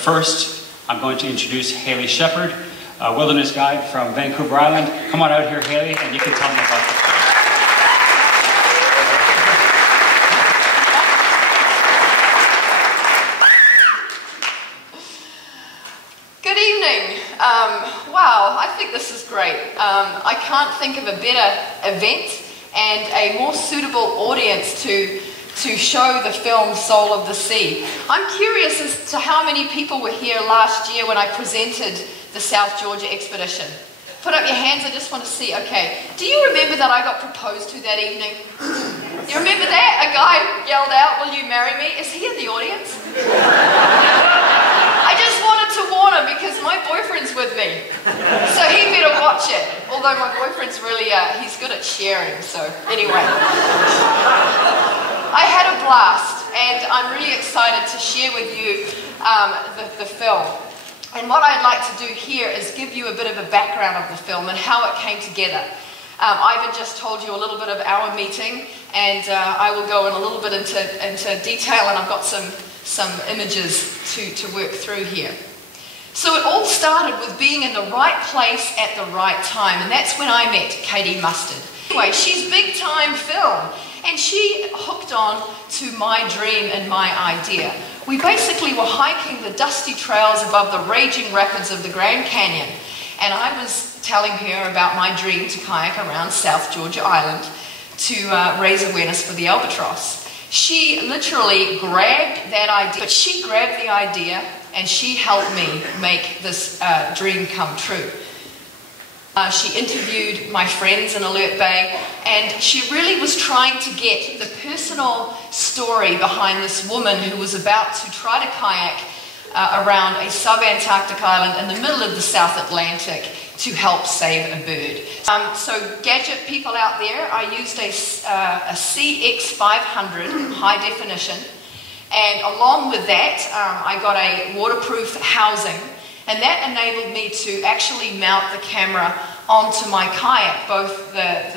first, I'm going to introduce Hayley Shephard, a wilderness guide from Vancouver Island. Come on out here, Hayley, and you can tell me about the film. Good evening. Wow, I think this is great. I can't think of a better event and a more suitable audience to show the film Soul of the Sea. I'm curious as to how many people were here last year when I presented the South Georgia expedition. Put up your hands, I just want to see. Okay, do you remember that I got proposed to that evening? You remember that? A guy yelled out, "Will you marry me?" Is he in the audience? I just wanted to warn him because my boyfriend's with me. So he better watch it. Although my boyfriend's really, he's good at sharing, so anyway. I had a blast and I'm really excited to share with you the film. And what I'd like to do here is give you a bit of a background of the film and how it came together. Ivan just told you a little bit of our meeting, and I will go in a little bit into detail, and I've got some images to work through here. So it all started with being in the right place at the right time, and that's when I met Katie Mustard. Anyway, she's big time film, and she hooked on to my dream and my idea. We basically were hiking the dusty trails above the raging rapids of the Grand Canyon, and I was telling her about my dream to kayak around South Georgia Island to raise awareness for the albatross. She literally grabbed that idea, but she grabbed the idea and she helped me make this dream come true. She interviewed my friends in Alert Bay, and she really was trying to get the personal story behind this woman who was about to try to kayak around a sub-Antarctic island in the middle of the South Atlantic to help save a bird. So gadget people out there, I used a CX500 high definition, and along with that I got a waterproof housing, and that enabled me to actually mount the camera onto my kayak, both the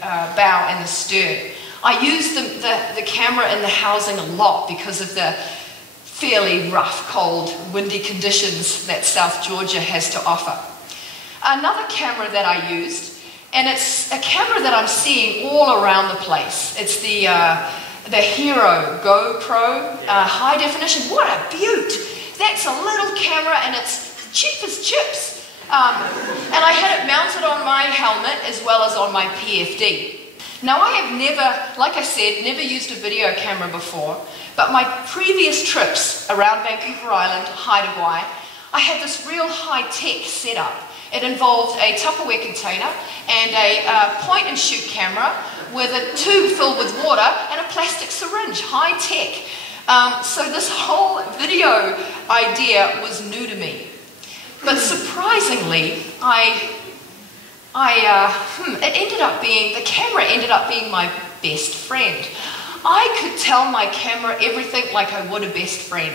bow and the stern. I used the camera in the housing a lot because of the fairly rough, cold, windy conditions that South Georgia has to offer. Another camera that I used, and it's a camera that I'm seeing all around the place. It's the Hero GoPro high definition. What a beaut! That's a little camera and it's cheap as chips. And I had it mounted on my helmet as well as on my PFD. Now I have never, like I said, never used a video camera before, but my previous trips around Vancouver Island, Haida, I had this real high-tech setup. It involved a Tupperware container and a point-and-shoot camera with a tube filled with water and a plastic syringe, high-tech. So this whole video idea was new to me. But surprisingly, the camera ended up being my best friend. I could tell my camera everything like I would a best friend.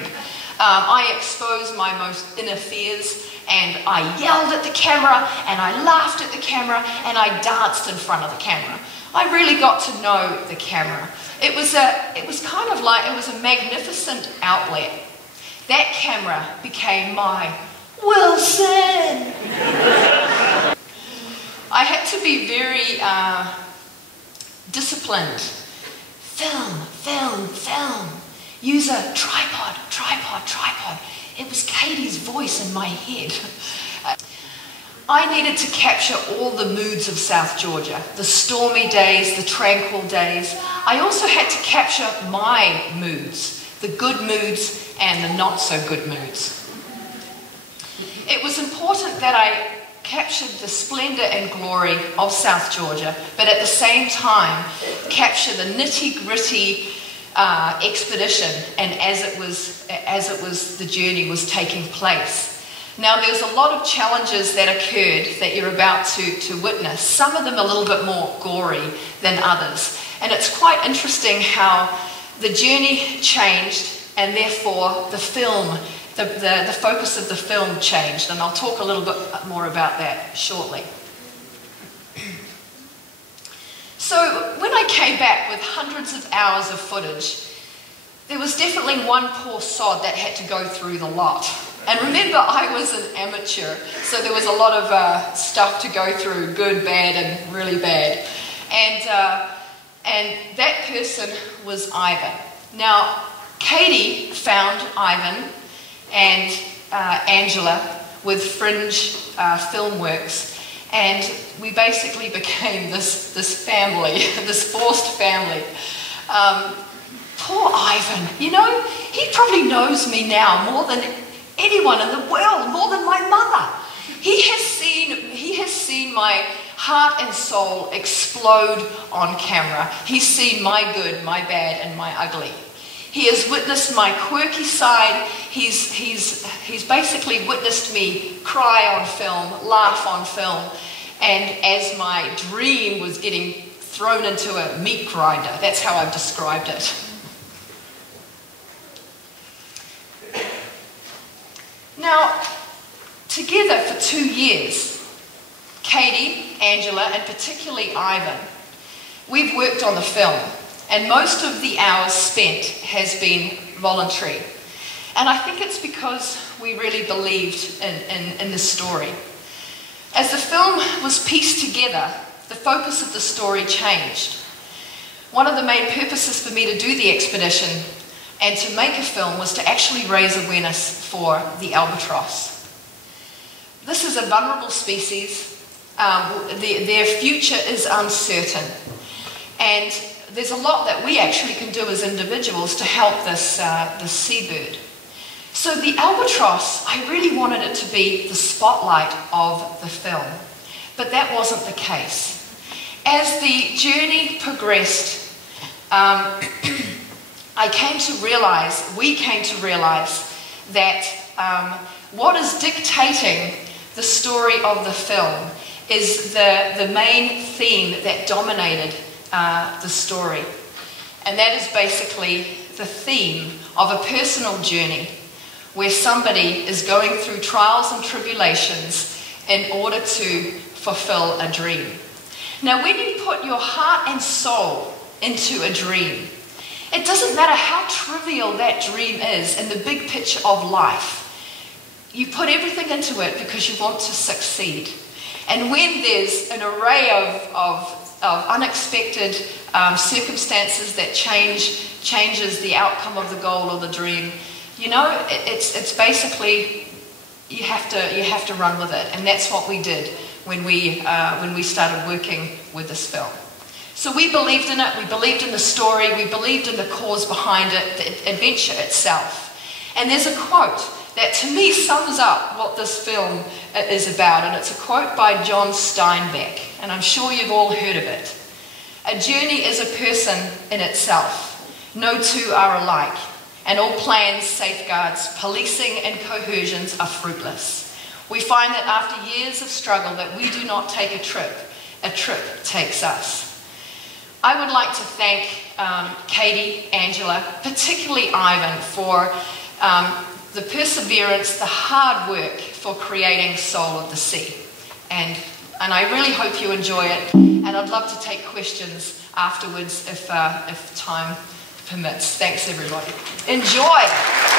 I exposed my most inner fears, and I yelled at the camera, and I laughed at the camera, and I danced in front of the camera. I really got to know the camera. It was kind of like, it was a magnificent outlet. That camera became my Wilson. I had to be very disciplined. Film. Use a tripod. It was Katie's voice in my head. I needed to capture all the moods of South Georgia, the stormy days, the tranquil days. I also had to capture my moods, the good moods and the not so good moods. It was important that I captured the splendor and glory of South Georgia, but at the same time capture the nitty-gritty expedition and as the journey was taking place. Now there's a lot of challenges that occurred that you're about to witness, some of them a little bit more gory than others, and it's quite interesting how the journey changed and therefore the film, the focus of the film changed, and I'll talk a little bit more about that shortly. So when I came back with hundreds of hours of footage, there was definitely one poor sod that had to go through the lot. And remember, I was an amateur, so there was a lot of stuff to go through, good, bad, and really bad. And that person was Ivan. Now, Katie found Ivan and Angela with Fringe Filmworks, and we basically became this family, this forced family. Poor Ivan, you know, he probably knows me now more than anyone in the world, more than my mother. He has seen my heart and soul explode on camera. He's seen my good, my bad, and my ugly. He has witnessed my quirky side. He's basically witnessed me cry on film, laugh on film, and as my dream was getting thrown into a meat grinder. That's how I've described it. Now, together for 2 years, Katie, Angela, and particularly Ivan, we've worked on the film, and most of the hours spent has been voluntary. And I think it's because we really believed in the story. As the film was pieced together, the focus of the story changed. One of the main purposes for me to do the expedition and to make a film was to actually raise awareness for the albatross. This is a vulnerable species. Their future is uncertain. And there's a lot that we actually can do as individuals to help this seabird. So the albatross, I really wanted it to be the spotlight of the film, but that wasn't the case. As the journey progressed, we came to realize that what is dictating the story of the film is the main theme that dominated the story. And that is basically the theme of a personal journey where somebody is going through trials and tribulations in order to fulfill a dream. Now, when you put your heart and soul into a dream, it doesn't matter how trivial that dream is in the big picture of life. You put everything into it because you want to succeed. And when there's an array of unexpected circumstances that changes the outcome of the goal or the dream, you know, it's basically you have to run with it, and that's what we did when we started working with this film. So we believed in it, we believed in the story, we believed in the cause behind it, the adventure itself. And there's a quote that to me sums up what this film is about, and it's a quote by John Steinbeck, and I'm sure you've all heard of it. A journey is a person in itself. No two are alike, and all plans, safeguards, policing and coercions are fruitless. We find that after years of struggle that we do not take a trip takes us. I would like to thank Katie, Angela, particularly Ivan, for the perseverance, the hard work for creating Soul of the Sea. And I really hope you enjoy it. And I'd love to take questions afterwards if time permits. Thanks, everybody. Enjoy!